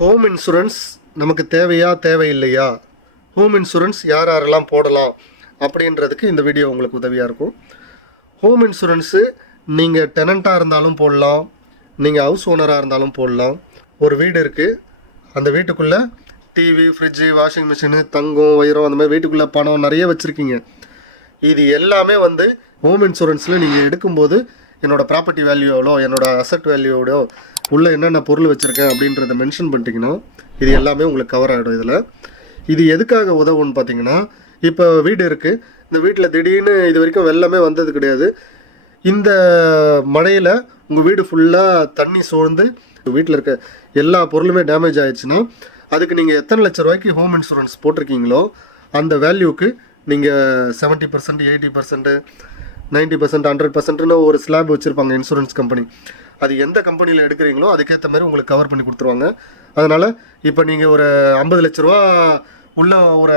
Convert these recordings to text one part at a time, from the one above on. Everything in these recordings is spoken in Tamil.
ஹோம் இன்சூரன்ஸ் நமக்கு தேவையா தேவையில்லையா, ஹோம் இன்சூரன்ஸ் யார் யாரெல்லாம் போடலாம் அப்படின்றதுக்கு இந்த வீடியோ உங்களுக்கு உதவியாக இருக்கும். ஹோம் இன்சூரன்ஸு நீங்கள் டெனண்ட்டாக இருந்தாலும் போடலாம், நீங்கள் ஹவுஸ் ஓனராக இருந்தாலும் போடலாம். ஒரு வீடு இருக்குது, அந்த வீட்டுக்குள்ளே டிவி, ஃப்ரிட்ஜு, வாஷிங் மிஷினு, தங்கம், வைரம், அந்த மாதிரி வீட்டுக்குள்ளே பணம் நிறைய வச்சுருக்கீங்க. இது எல்லாமே ஹோம் இன்சூரன்ஸில் நீங்கள் எடுக்கும்போது என்னோடய ப்ராப்பர்ட்டி வேல்யூ எவ்வளோ, என்னோடய அசட் வேல்யூ எவ்வளோ, உள்ளே என்னென்ன பொருள் வச்சுருக்கேன் அப்படின்றத மென்ஷன் பண்ணிட்டீங்கன்னா இது எல்லாமே உங்களுக்கு கவர் ஆகிடும். இது எதுக்காக உதவுன்னு பார்த்தீங்கன்னா, இப்போ வீடு இருக்குது, இந்த வீட்டில் திடீர்னு இது வரைக்கும் வெள்ளமே வந்தது கிடையாது. இந்த மழையில் உங்கள் வீடு ஃபுல்லாக தண்ணி சூழ்ந்து வீட்டில் இருக்க எல்லா பொருளுமே டேமேஜ் ஆகிடுச்சுன்னா அதுக்கு நீங்கள் எத்தனை லட்ச ரூபாய்க்கு ஹோம் இன்சூரன்ஸ் போட்டிருக்கீங்களோ அந்த வேல்யூக்கு நீங்கள் 70%, 80%, 90%, 100%ன்னு ஒரு ஸ்லாப் வச்சுருப்பாங்க இன்சூரன்ஸ் கம்பெனி. அது எந்த கம்பெனியில் எடுக்கிறீங்களோ அதுக்கேற்ற மாதிரி உங்களுக்கு கவர் பண்ணி கொடுத்துருவாங்க. அதனால் இப்போ நீங்கள் ஒரு 50 லட்ச ரூபா உள்ள ஒரு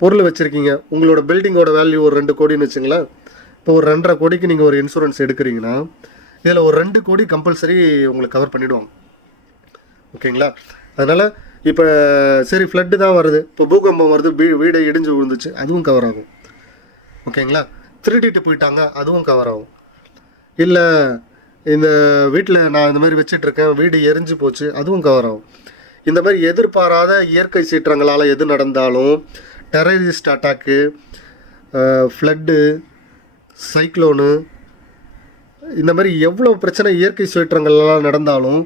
பொருள் வச்சுருக்கீங்க, உங்களோட பில்டிங்கோட வேல்யூ ஒரு 2 கோடின்னு வச்சுங்களேன். இப்போ ஒரு 2.5 கோடிக்கு நீங்கள் ஒரு இன்சூரன்ஸ் எடுக்கிறீங்கன்னா இதில் ஒரு 2 கோடி கம்பல்சரி உங்களுக்கு கவர் பண்ணிவிடுவாங்க. ஓகேங்களா? அதனால் இப்போ சரி ஃப்ளட்டு தான் வருது, இப்போ பூகம்பம் வருது, வீடை இடிஞ்சு விழுந்துச்சு, அதுவும் கவர் ஆகும். ஓகேங்களா? திருடிட்டு போயிட்டாங்க, அதுவும் கவர் ஆகும். இல்லை இந்த வீட்டில் நான் இந்த மாதிரி வச்சிட்ருக்கேன், வீடு எரிஞ்சு போச்சு, அதுவும் கவர் ஆகும். இந்த மாதிரி எதிர்பாராத இயற்கை சீற்றங்களால் எது நடந்தாலும், டெரரிஸ்ட் அட்டாக்கு, ஃப்ளட்டு, சைக்ளோனு, இந்த மாதிரி எவ்வளோ பிரச்சனை இயற்கை சீற்றங்கள்லாம் நடந்தாலும்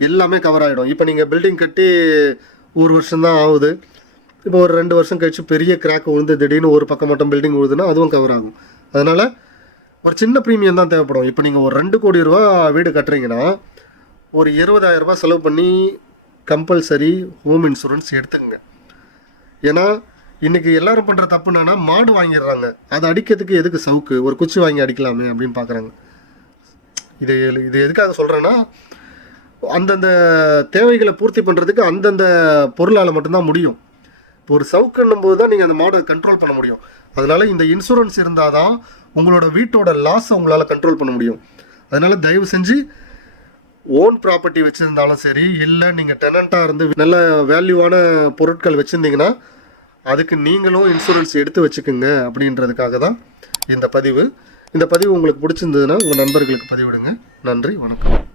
எல்லாமே கவர் ஆகிடும். இப்போ நீங்கள் பில்டிங் கட்டி 1 வருஷம்தான் ஆகுது, இப்போ ஒரு 2 வருஷம் கழிச்சு பெரிய கிராக் விழுந்து திடீர்னு ஒரு பக்கம் மட்டும் பில்டிங் விழுதுன்னா அதுவும் கவர் ஆகும். அதனால் ஒரு சின்ன ப்ரீமியம் தான் தேவைப்படும். இப்போ நீங்கள் ஒரு 2 கோடி ரூபா வீடு கட்டுறீங்கன்னா ஒரு 20,000 ரூபா செலவு பண்ணி கம்பல்சரி ஹோம் இன்சூரன்ஸ் எடுத்துக்கங்க. ஏன்னா இன்றைக்கி எல்லோரும் பண்ணுற தப்பு என்னன்னா, மாடு வாங்கிடுறாங்க, அதை அடிக்கிறதுக்கு எதுக்கு சவுக்கு, ஒரு குச்சி வாங்கி அடிக்கலாமே அப்படின்னு பார்க்குறாங்க. இது எதுக்காக சொல்கிறேன்னா, அந்தந்த தேவைகளை பூர்த்தி பண்ணுறதுக்கு அந்தந்த பொருளால் மட்டும்தான் முடியும். இப்போ ஒரு சவுக்குன்னும் போது தான் நீங்கள் அந்த மாடை கண்ட்ரோல் பண்ண முடியும். அதனால் இந்த இன்சூரன்ஸ் இருந்தால் தான் உங்களோட வீட்டோட லாஸை உங்களால் கண்ட்ரோல் பண்ண முடியும். அதனால் தயவு செஞ்சு ஓன் ப்ராப்பர்ட்டி வச்சுருந்தாலும் சரி, இல்லை நீங்கள் டெனண்ட்டாக இருந்து நல்ல வேல்யூவான பொருட்கள் வச்சுருந்தீங்கன்னா அதுக்கு நீங்களும் இன்சூரன்ஸ் எடுத்து வச்சுக்கோங்க அப்படின்றதுக்காக தான் இந்த பதிவு. இந்த பதிவு உங்களுக்கு பிடிச்சிருந்ததுன்னா உங்கள் நண்பர்களுக்கு பதிவிடுங்க. நன்றி, வணக்கம்.